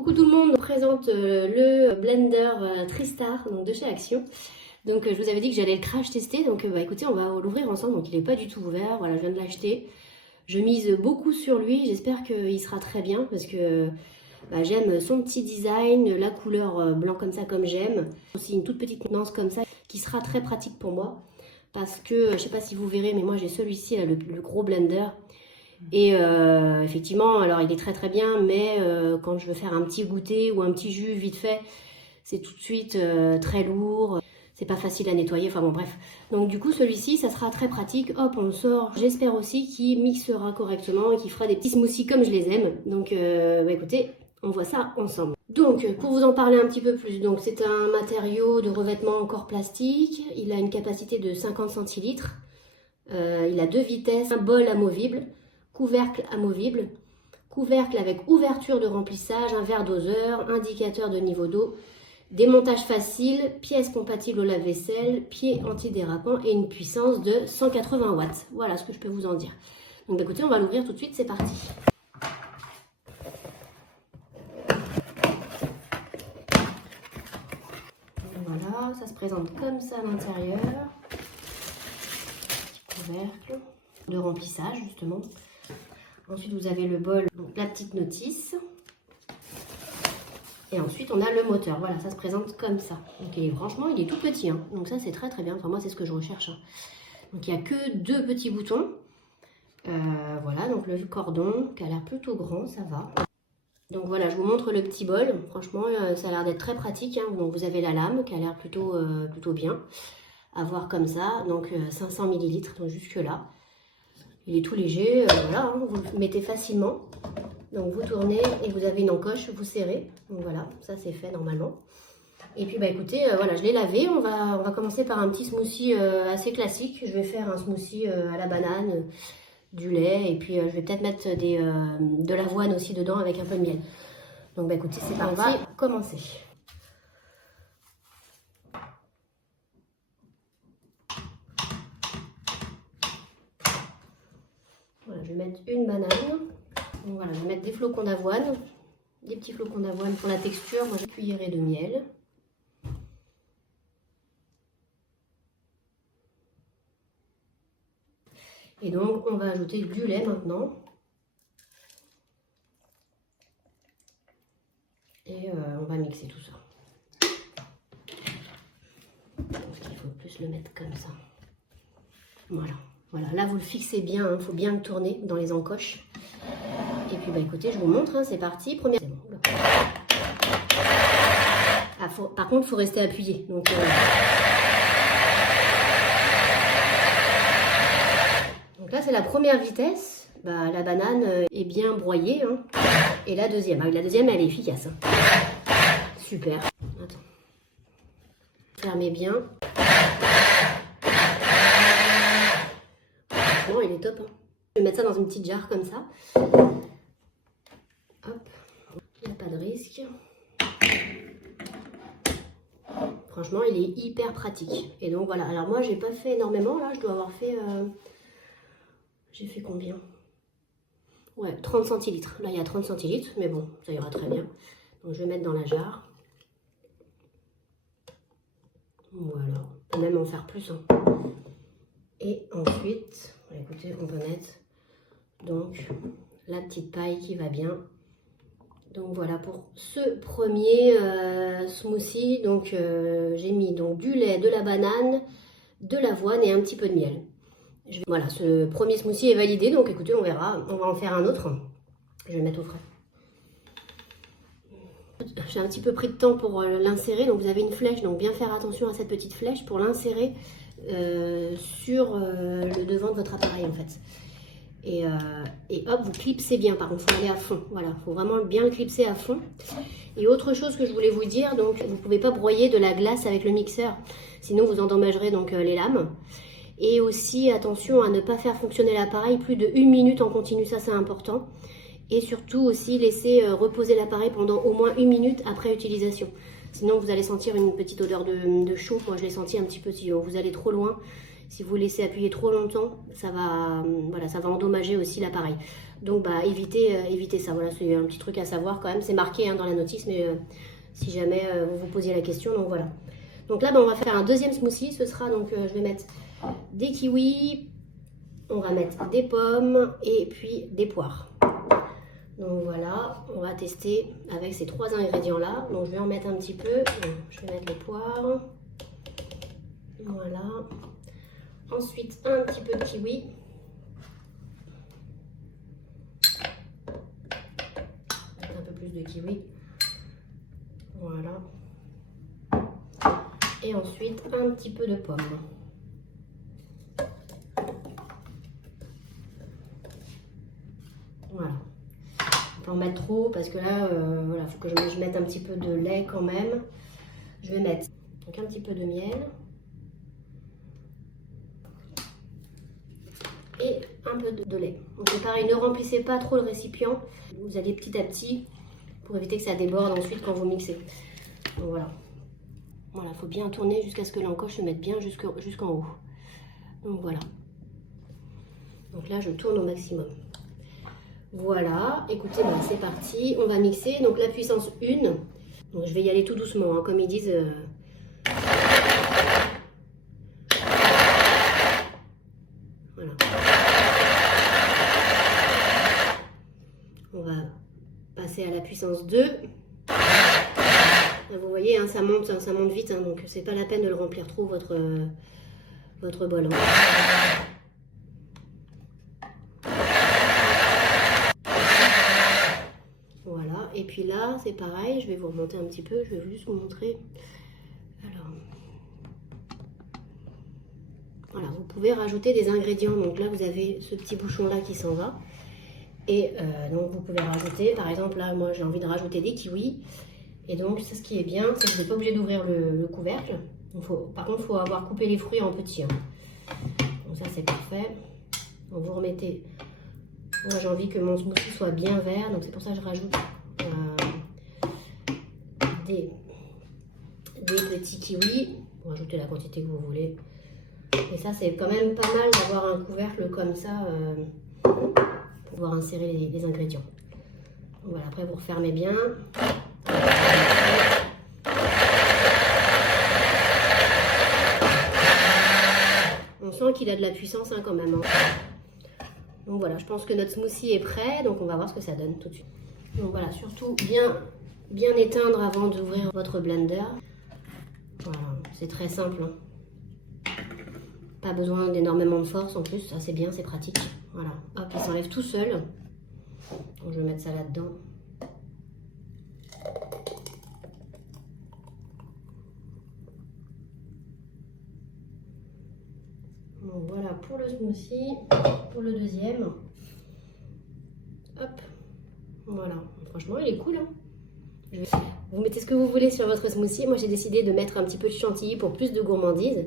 Coucou tout le monde, on présente le blender Tristar donc de chez Action. Donc je vous avais dit que j'allais le crash tester, donc écoutez, on va l'ouvrir ensemble. Donc il n'est pas du tout ouvert, voilà, je viens de l'acheter. Je mise beaucoup sur lui, j'espère qu'il sera très bien parce que j'aime son petit design, la couleur blanc comme ça comme j'aime. Aussi une toute petite contenance comme ça qui sera très pratique pour moi. Parce que, je sais pas si vous verrez, mais moi j'ai celui-ci, le gros blender. Et effectivement, alors il est très très bien, mais quand je veux faire un petit goûter ou un petit jus vite fait, c'est tout de suite très lourd, c'est pas facile à nettoyer, enfin bon bref. Donc du coup celui-ci, ça sera très pratique, hop on le sort. J'espère aussi qu'il mixera correctement et qu'il fera des petits smoothies comme je les aime. Donc écoutez, on voit ça ensemble. Donc pour vous en parler un petit peu plus, donc c'est un matériau de revêtement encore plastique, il a une capacité de 50 centilitres, il a 2 vitesses, un bol amovible, couvercle amovible, couvercle avec ouverture de remplissage, un verre doseur, indicateur de niveau d'eau, démontage facile, pièce compatible au lave-vaisselle, pied antidérapant et une puissance de 180 watts. Voilà ce que je peux vous en dire. Donc écoutez, on va l'ouvrir tout de suite, c'est parti. Voilà, ça se présente comme ça à l'intérieur. Petit couvercle de remplissage justement. Ensuite, vous avez le bol, donc la petite notice. Et ensuite, on a le moteur. Voilà, ça se présente comme ça. Donc, franchement, il est tout petit. Hein. Donc ça, c'est très très bien. Enfin, moi, c'est ce que je recherche. Hein. Donc, il n'y a que 2 petits boutons. Voilà, donc le cordon qui a l'air plutôt grand, ça va. Donc voilà, je vous montre le petit bol. Franchement, ça a l'air d'être très pratique. Hein. Donc, vous avez la lame qui a l'air plutôt bien. À voir comme ça. Donc, 500 ml, donc jusque là. Il est tout léger, voilà, hein, vous le mettez facilement. Donc vous tournez et vous avez une encoche, vous serrez. Donc voilà, ça c'est fait normalement. Et puis écoutez, voilà, je l'ai lavé. On va commencer par un petit smoothie assez classique. Je vais faire un smoothie à la banane, du lait et puis je vais peut-être mettre de l'avoine aussi dedans avec un peu de miel. Donc écoutez, c'est parti, on va commencer. Voilà, je vais mettre une banane. Donc voilà, je vais mettre des flocons d'avoine, des petits flocons d'avoine pour la texture. Moi, j'ai une cuillerée de miel. Et donc, on va ajouter du lait maintenant. Et on va mixer tout ça. Donc, il faut plus le mettre comme ça. Voilà. Voilà, là vous le fixez bien, il faut bien le tourner dans les encoches. Et puis écoutez, je vous montre, hein, c'est parti. Première. Ah, par contre, il faut rester appuyé. Donc là, c'est la première vitesse. La banane est bien broyée. Hein. Et la deuxième, la deuxième, elle est efficace. Hein. Super. Attends. Fermez bien. Il est top. Hein. Je vais mettre ça dans une petite jarre comme ça. Hop, il n'y a pas de risque. Franchement, il est hyper pratique. Et donc voilà. Alors moi, j'ai pas fait énormément là. Je dois avoir fait. J'ai fait combien? Ouais, 30 centilitres. Là, il y a 30 centilitres, mais bon, ça ira très bien. Donc je vais mettre dans la jarre. Voilà. On peut même en faire plus. Hein. Et ensuite, écoutez, on peut mettre donc la petite paille qui va bien. Donc voilà pour ce premier smoothie. Donc j'ai mis donc du lait, de la banane, de l'avoine et un petit peu de miel. Voilà, ce premier smoothie est validé. Donc écoutez, on verra. On va en faire un autre. Je vais le mettre au frais. J'ai un petit peu pris de temps pour l'insérer. Donc vous avez une flèche. Donc bien faire attention à cette petite flèche pour l'insérer sur le devant de votre appareil en fait. Et hop, vous clipsez bien. Par contre, il faut aller à fond. Voilà, il faut vraiment bien le clipser à fond. Et autre chose que je voulais vous dire, donc vous ne pouvez pas broyer de la glace avec le mixeur, sinon vous endommagerez donc les lames. Et aussi attention à ne pas faire fonctionner l'appareil plus de 1 minute en continu, ça c'est important. Et surtout aussi laisser reposer l'appareil pendant au moins 1 minute après utilisation. Sinon vous allez sentir une petite odeur de chaud. Moi je l'ai senti un petit peu si vous allez trop loin. Si vous laissez appuyer trop longtemps, ça va, voilà, ça va endommager aussi l'appareil. Donc bah évitez ça. Voilà, c'est un petit truc à savoir quand même. C'est marqué hein, dans la notice, mais si jamais vous vous posiez la question, donc voilà. Donc là, bah, on va faire un deuxième smoothie. Ce sera donc, je vais mettre des kiwis, on va mettre des pommes et puis des poires. Donc voilà, on va tester avec ces trois ingrédients là. Donc je vais en mettre un petit peu. Donc, je vais mettre les poires. Voilà. Ensuite, un petit peu de kiwi. Un peu plus de kiwi. Voilà. Et ensuite, un petit peu de pomme. Voilà. On peut en mettre trop parce que là, voilà, faut que je mette un petit peu de lait quand même. Je vais mettre donc un petit peu de miel. Et un peu de lait. Donc c'est pareil, ne remplissez pas trop le récipient. Vous allez petit à petit pour éviter que ça déborde ensuite quand vous mixez. Donc voilà. Voilà, il faut bien tourner jusqu'à ce que l'encoche se mette bien jusqu'en haut. Donc voilà. Donc là, je tourne au maximum. Voilà, écoutez, bah, c'est parti. On va mixer. Donc la puissance 1. Donc je vais y aller tout doucement, hein, comme ils disent. Voilà. On va passer à la puissance 2. Vous voyez, hein, ça monte vite, hein, donc c'est pas la peine de le remplir trop votre bol. Hein. Voilà, et puis là, c'est pareil, je vais vous remonter un petit peu, je vais juste vous montrer. Alors, voilà, vous pouvez rajouter des ingrédients. Donc là, vous avez ce petit bouchon-là qui s'en va. Et donc, vous pouvez rajouter, par exemple, là, moi, j'ai envie de rajouter des kiwis. Et donc, ce qui est bien, c'est que vous n'êtes pas obligé d'ouvrir le couvercle. Donc, par contre, il faut avoir coupé les fruits en petits. Hein. Donc ça, c'est parfait. Donc, vous remettez... Moi, j'ai envie que mon smoothie soit bien vert. Donc, c'est pour ça que je rajoute des petits kiwis. Vous rajoutez la quantité que vous voulez. Et ça, c'est quand même pas mal d'avoir un couvercle comme ça pour pouvoir insérer les ingrédients. Donc, voilà, après, vous refermez bien. On sent qu'il a de la puissance hein, quand même. Hein. Donc voilà, je pense que notre smoothie est prêt. Donc on va voir ce que ça donne tout de suite. Donc voilà, surtout bien éteindre avant d'ouvrir votre blender. Voilà, c'est très simple. Hein. Pas besoin d'énormément de force en plus. Ça c'est bien, c'est pratique. Voilà, hop, il s'enlève tout seul. Donc, je vais mettre ça là-dedans. Donc voilà pour le smoothie, pour le deuxième. Hop, voilà. Franchement, il est cool. Hein. Vous mettez ce que vous voulez sur votre smoothie. Moi, j'ai décidé de mettre un petit peu de chantilly pour plus de gourmandise.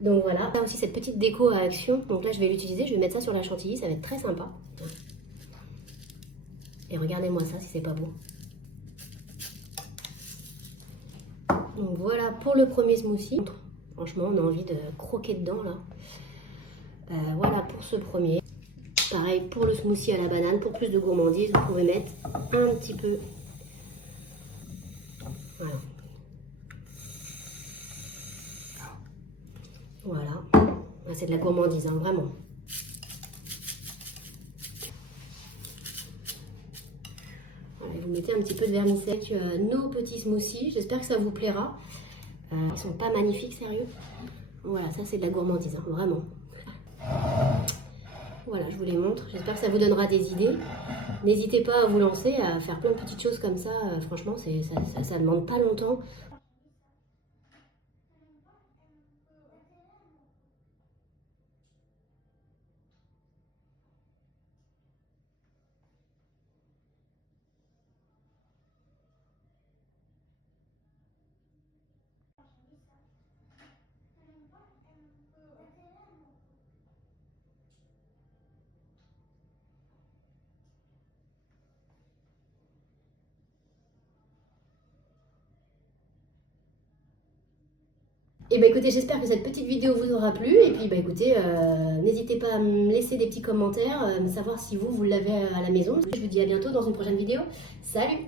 Donc voilà. Là aussi, cette petite déco à action. Donc là, je vais l'utiliser. Je vais mettre ça sur la chantilly. Ça va être très sympa. Et regardez-moi ça si c'est pas beau. Donc voilà pour le premier smoothie. Franchement, on a envie de croquer dedans là. Voilà pour ce premier. Pareil pour le smoothie à la banane. Pour plus de gourmandise, vous pouvez mettre un petit peu. Voilà. Voilà. C'est de la gourmandise, hein, vraiment. Voilà, vous mettez un petit peu de vermicelle sur nos petits smoothies. J'espère que ça vous plaira. Ils sont pas magnifiques, sérieux. Voilà, ça c'est de la gourmandise, hein, vraiment. Voilà, je vous les montre. J'espère que ça vous donnera des idées. N'hésitez pas à vous lancer, à faire plein de petites choses comme ça. Franchement, ça demande pas longtemps. Et bah écoutez, j'espère que cette petite vidéo vous aura plu. Et puis bah écoutez, n'hésitez pas à me laisser des petits commentaires, me savoir si vous l'avez à la maison. Je vous dis à bientôt dans une prochaine vidéo. Salut!